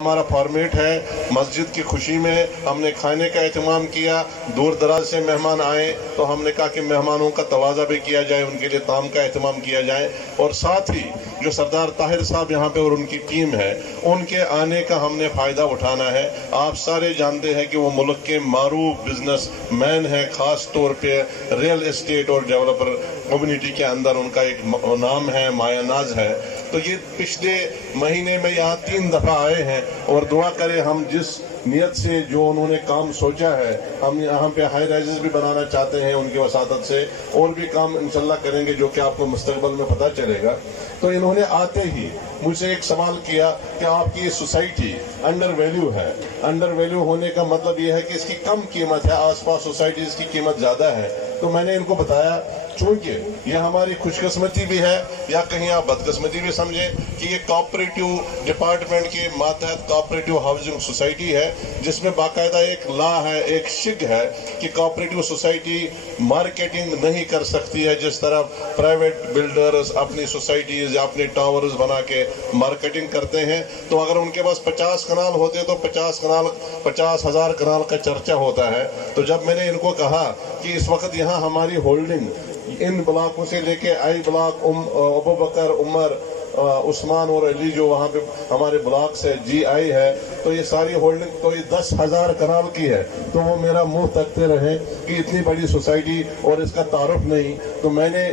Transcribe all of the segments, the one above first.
हमारा फॉर्मेट है, मस्जिद की खुशी में हमने खाने का एहतमाम किया। दूर दराज से मेहमान आए तो हमने कहा कि मेहमानों का तवाज़ा भी किया जाए, उनके लिए ताम का एहतमाम किया जाए, और साथ ही जो सरदार ताहिर साहब यहाँ पे और उनकी टीम है, उनके आने का हमने फ़ायदा उठाना है। आप सारे जानते हैं कि वो मुल्क के मारूफ बिजनेस मैन हैं, ख़ास तौर पे रियल एस्टेट और डेवलपर कम्युनिटी के अंदर उनका एक नाम है, मायानाज है। तो ये पिछले महीने में यहाँ 3 दफ़ा आए हैं, और दुआ करें हम जिस नियत से जो उन्होंने काम सोचा है, हम यहाँ पे हाई राइजेस भी बनाना चाहते हैं उनकी वसातत से, और भी काम इंशाल्लाह करेंगे जो कि आपको मुस्तकबिल में पता चलेगा। तो इन्होंने आते ही मुझसे एक सवाल किया कि आपकी ये सोसाइटी अंडर वैल्यू है। अंडर वैल्यू होने का मतलब ये है कि इसकी कम कीमत है, आसपास सोसाइटीज़ की कीमत ज़्यादा है। तो मैंने इनको बताया चूँकि ये हमारी खुशकिस्मती भी है, या कहीं आप बदकिस्मती भी समझें, कि ये कोऑपरेटिव डिपार्टमेंट के मातहत कोऑपरेटिव हाउसिंग सोसाइटी है, जिसमें बाकायदा एक लॉ है, एक शिक है कि कोऑपरेटिव सोसाइटी मार्केटिंग नहीं कर सकती है जिस तरह प्राइवेट बिल्डर्स अपनी सोसाइटीज़ या अपने टावर्स बना के मार्केटिंग करते हैं। तो अगर उनके पास 50 कनाल होते तो 50,000 कनाल का चर्चा होता है। तो जब मैंने इनको कहा कि इस वक्त यहाँ हमारी होल्डिंग इन ब्लॉकों से लेके आई ब्लॉक अबू बकर, उमर, उस्मान और अली जो वहाँ पे हमारे ब्लॉक से GI है, तो ये सारी होल्डिंग तो ये 10,000 कनाल की है। तो वो मेरा मुंह तकते रहे कि इतनी बड़ी सोसाइटी और इसका तारुफ नहीं। तो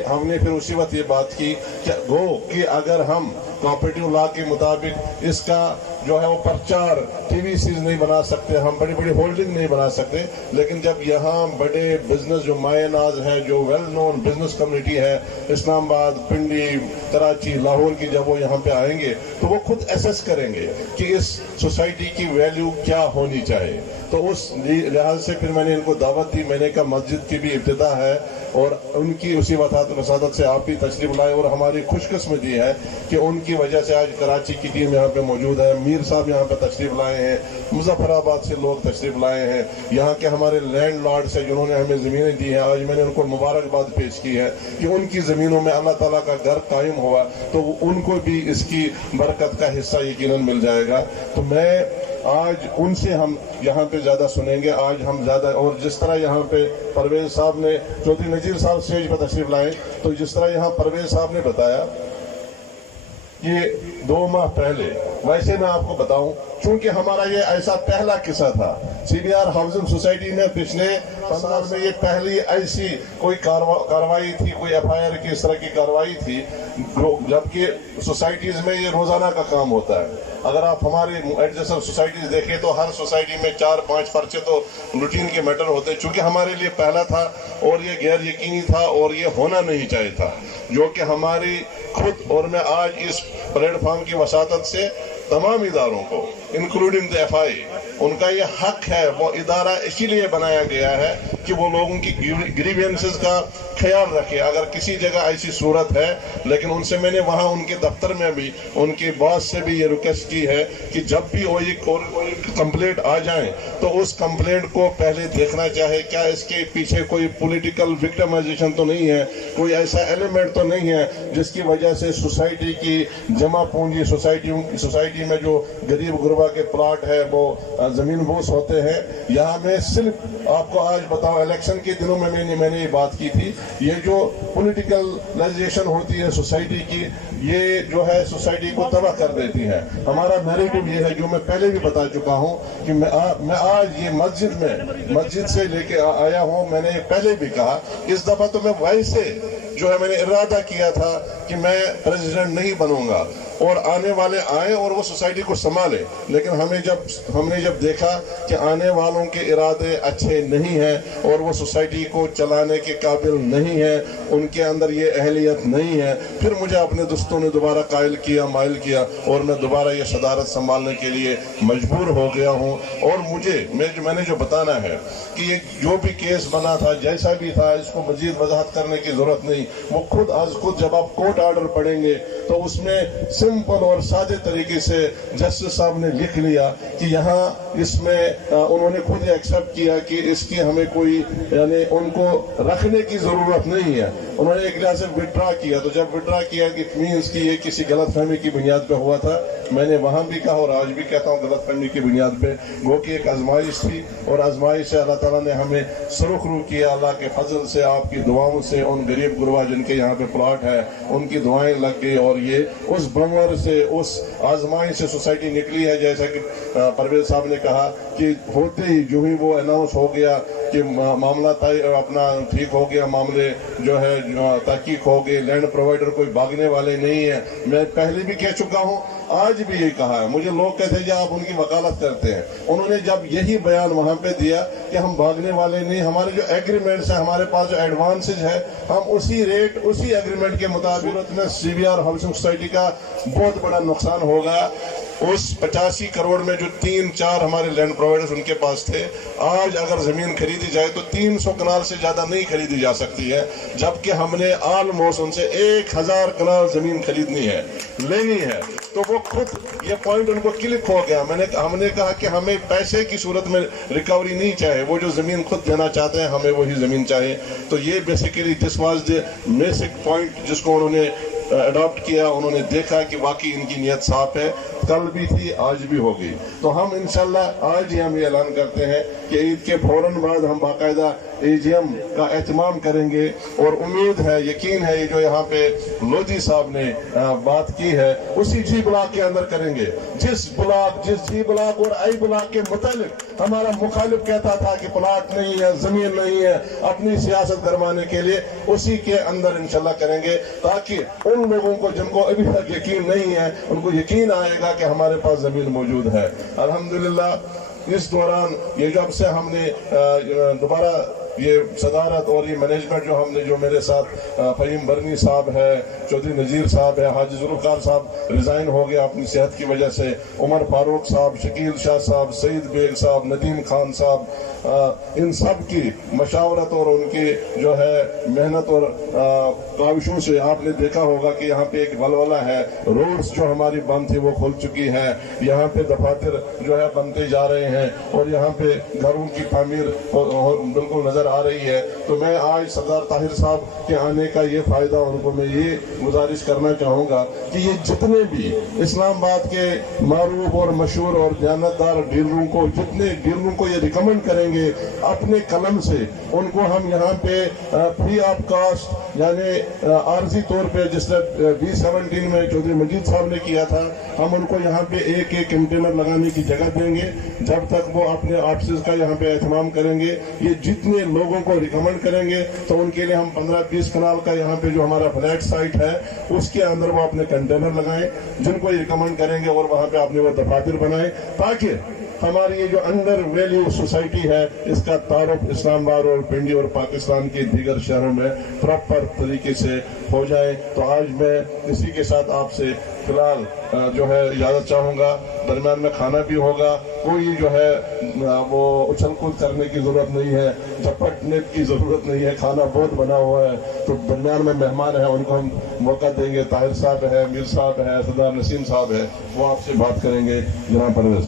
हमने फिर उसी वक्त ये बात की कि अगर हम कोऑपरेटिव लॉ के मुताबिक इसका जो है वो प्रचार TVCs नहीं बना सकते, हम बड़ी बड़ी होल्डिंग नहीं बना सकते, लेकिन जब यहाँ बड़े बिजनेस जो मायनाज हैं, जो वेल नोन बिजनेस कम्युनिटी है, इस्लामाबाद, पिंडी, कराची, लाहौर की, जब वो यहाँ पे आएंगे तो वो खुद एसेस करेंगे कि इस सोसाइटी की वैल्यू क्या होनी चाहिए। तो उस लिहाज से फिर मैंने इनको दावत दी। मैंने कहा मस्जिद की भी इब्तिदा है, और उनकी उसी वसादत से आप भी तशरीफ लाए, और हमारी खुशकिस्मती है कि उनकी वजह से आज कराची की टीम यहाँ पे मौजूद है। मीर साहब यहाँ पे तशरीफ लाए हैं, मुजफ्फराबाद से लोग तशरीफ लाए हैं, यहाँ के हमारे लैंड लॉर्ड से जिन्होंने हमें ज़मीनें दी हैं। आज मैंने उनको मुबारकबाद पेश की है कि उनकी ज़मीनों में अल्लाह ताला का घर कायम हुआ, तो उनको भी इसकी बरकत का हिस्सा यकीनन मिल जाएगा। तो मैं आज उनसे हम यहाँ पे ज़्यादा सुनेंगे, आज हम ज़्यादा, और जिस तरह यहाँ पे परवेज साहब ने, चौधरी नजीर साहब स्टेज पर तशरीफ लाए, तो जिस तरह यहाँ परवेज साहब ने बताया कि 2 माह पहले, वैसे मैं आपको बताऊं, चूंकि हमारा ये ऐसा पहला किस्सा था CBR हाउसिंग सोसाइटी में, पिछले 15 साल में ये पहली ऐसी कोई कार्रवाई थी, कोई FIR की इस तरह की कार्रवाई थी, जबकि सोसाइटीज़ में ये रोज़ाना का काम होता है। अगर आप हमारी एडजस्टेड सोसाइटीज़ देखें तो हर सोसाइटी में 4-5 पर्चे तो रूटीन के मैटर होते हैं। चूँकि हमारे लिए पहला था और ये गैर यकीनी था और ये होना नहीं चाहिए था, जो कि हमारी खुद, और मैं आज इस प्लेटफॉर्म की वसातत से तमाम इदारों को इंक्लूडिंग द FI, उनका ये हक है, वो इदारा इसीलिए बनाया गया है कि वो लोगों की ग्रीवेंसेस का ख्याल रखे। अगर किसी जगह ऐसी सूरत है, लेकिन उनसे मैंने वहाँ उनके दफ्तर में भी, उनके बॉस से भी ये रिक्वेस्ट की है कि जब भी कोई कंप्लेंट आ जाए तो उस कंप्लेंट को पहले देखना चाहे, क्या इसके पीछे कोई पॉलिटिकल विक्टिमाइजेशन तो नहीं है, कोई ऐसा एलिमेंट तो नहीं है जिसकी वजह से सोसाइटी की जमा पूंजी, सोसाइटी में जो गरीब गुरबा के प्लाट है वो जमीन बोस होते हैं। यहाँ में सिर्फ आपको आज बताओ, इलेक्शन के दिनों में मैंने ये बात की थी, ये जो पॉलिटिकलाइजेशन होती है सोसाइटी की, ये जो है सोसाइटी को तबाह कर देती है। हमारा नैरेटिव ये है, जो मैं पहले भी बता चुका हूँ, कि मैं आज ये मस्जिद से लेके आया हूँ। मैंने पहले भी कहा, इस दफा तो मैं वैसे जो है मैंने इरादा किया था कि मैं प्रेसिडेंट नहीं बनूंगा और आने वाले आए और वो सोसाइटी को संभाले, लेकिन हमने जब देखा कि आने वालों के इरादे अच्छे नहीं हैं और वो सोसाइटी को चलाने के काबिल नहीं है, उनके अंदर ये अहलियत नहीं है, फिर मुझे अपने दोस्तों ने दोबारा माइल किया और मैं दोबारा ये सदारत संभालने के लिए मजबूर हो गया हूँ। और मैंने जो बताना है कि ये जो भी केस बना था, जैसा भी था, इसको मजीद वजाहत करने की जरूरत नहीं। वो खुद जब आप कोर्ट ऑर्डर पढ़ेंगे तो उसमें सिंपल और सादे तरीके से जस्टिस साहब ने लिख लिया कि यहाँ इसमें उन्होंने खुद एक्सेप्ट किया कि इसकी हमें कोई, यानी उनको रखने की जरूरत नहीं है। उन्होंने एक लिहाज से विड्रा किया, तो जब विड्रा किया इट मीन्स कि ये किसी गलत फहमी की बुनियाद पे हुआ था। میں نے وہاں بھی کہا اور آج بھی کہتا ہوں غلط فہمی کی بنیاد پہ، وہ کہ ایک آزمائش تھی، اور آزمائش سے اللہ تعالیٰ نے ہمیں سرخرو کیا۔ اللہ کے فضل سے، آپ کی دعاؤں سے، ان غریب غربا جن کے یہاں پہ پلاٹ ہے ان کی دعائیں لگ گئی، اور یہ اس بمور سے، اس آزمائش سے سوسائٹی نکلی ہے۔ جیسا کہ پرویز صاحب نے کہا کہ ہوتے ہی جو ہی وہ اناؤنس ہو گیا کہ معاملہ اپنا ٹھیک ہو گیا، معاملے جو ہے تحقیق ہو گئی، لینڈ پرووائڈر کوئی بھاگنے والے نہیں ہیں۔ میں پہلے بھی کہہ چکا ہوں، آج بھی یہ کہا ہے، مجھے لوگ کہتے ہیں کہ آپ ان کی وکالت کرتے ہیں۔ انہوں نے جب یہی بیان وہاں پہ دیا کہ ہم بھاگنے والے نہیں، ہمارے جو ایگریمنٹس ہیں، ہمارے پاس جو ایڈوانسز ہے، ہم اسی ریٹ، اسی ایگریمنٹ کے مطابق میں C B R housing society کا بہت بڑا نقصان ہوگا۔ اس 85 کروڑ میں جو 3-4 ہمارے لینڈ پرووائڈرز ان کے پاس تھے، آج اگر زمین خریدی جائے تو 300 کنال سے زیادہ نہیں خریدی جا سکتی ہے، جبکہ ہم نے آلموسٹ ان سے 1000 کنال زمین خریدنی ہے، لینی ہے۔ تو وہ خود یہ پوائنٹ ان کو کلک ہو گیا۔ ہم نے کہا کہ ہمیں پیسے کی صورت میں ریکوری نہیں چاہے، وہ جو زمین خود دینا چاہتے ہیں ہمیں وہی زمین چاہیے۔ تو یہ basically this was the basic point جس کو انہوں نے اڈاپٹ کیا۔ انہوں نے دیکھا کہ واقعی ان کی نیت صاف ہے، کل بھی تھی، آج بھی ہوگی۔ تو ہم انشاءاللہ آج ہی ہم یہ اعلان کرتے ہیں کہ عید کے فوراً بعد ہم باقاعدہ AGM کا اہتمام کریں گے، اور امید ہے، یقین ہے، یہ جو یہاں پہ لودھی صاحب نے بات کی ہے اسی جی بلاک کے اندر کریں گے۔ جس جی بلاک اور آئی بلاک کے متعلق ہمارا مخالف کہتا تھا کہ پلاٹ نہیں ہے، زمین نہیں ہے، اپنی سیاست گرمانے کے لیے، اسی کے اندر انشاءاللہ کریں گے، تاکہ ان لوگوں کو جن کو ابھی تک یقین نہیں ہے ان کو یقین آئے گا کہ ہمارے پاس زمین موجود ہے۔ الحمدللہ اس دوران یہ جب سے ہم نے دوبارہ یہ صدارت اور یہ مینجمنٹ جو میرے ساتھ فہیم برنی صاحب ہے، چودھری نذیر صاحب ہے، حاجی ذوالفقار صاحب ریزائن ہو گیا اپنی صحت کی وجہ سے، عمر فاروق صاحب، شکیل شاہ صاحب، سعید بیگ صاحب، ندیم خان صاحب، ان سب کی مشاورت اور ان کی جو ہے محنت اور کاوشوں سے آپ نے دیکھا ہوگا کہ یہاں پہ ایک ولولہ ہے۔ روڈز جو ہماری بند تھی وہ کھل چکی ہے، یہاں پہ دفاتر جو ہے بنتے جا رہے ہیں، اور یہاں پہ گھروں کی تعمیر بالکل نظر آ رہی ہے۔ تو میں آج سردار طاہر صاحب کے آنے کا یہ فائدہ ان کو میں یہ گزارش کرنا چاہوں گا کہ یہ جتنے بھی اسلام آباد کے معروف اور مشہور اور دیانتدار ڈیلروں کو، جتنے ڈیلروں کو یہ ریکمنڈ کریں گے اپنے قلم سے، ان کو ہم یہاں پہ فری آف کاسٹ، یعنی عارضی طور پہ جس طرح 2017 میں چودھری مجید صاحب نے کیا تھا، ہم ان کو یہاں پہ ایک کنٹینر لگانے کی جگہ دیں گے جب تک وہ اپنے آفسز کا یہاں پہ اہتمام کریں گے۔ یہ جتنے لوگوں کو ریکمنڈ کریں گے تو ان کے لیے ہم 15-20 کنال کا یہاں پہ جو ہمارا فلیٹ سائٹ ہے اس کے اندر وہ اپنے کنٹینر لگائیں، جن کو یہ ریکمنڈ کریں گے، اور وہاں پہ اپنے وہ دفاتر بنائیں، تاکہ ہماری یہ جو انڈر ویلیو سوسائٹی ہے اس کا تعارف اسلام آباد اور پنڈی اور پاکستان کے دیگر شہروں میں پراپر طریقے سے ہو جائے۔ تو آج میں اسی کے ساتھ آپ سے فی الحال جو ہے اجازت چاہوں گا۔ درمیان میں کھانا بھی ہوگا، کوئی جو ہے وہ اچھل کود کرنے کی ضرورت نہیں ہے، جھپٹنے کی ضرورت نہیں ہے، کھانا بہت بنا ہوا ہے۔ تو درمیان میں مہمان ہیں، ان کو ہم موقع دیں گے۔ طاہر صاحب ہے، میر صاحب ہے، سردار نسیم صاحب ہے، وہ آپ سے بات کریں گے۔ جناب پرویز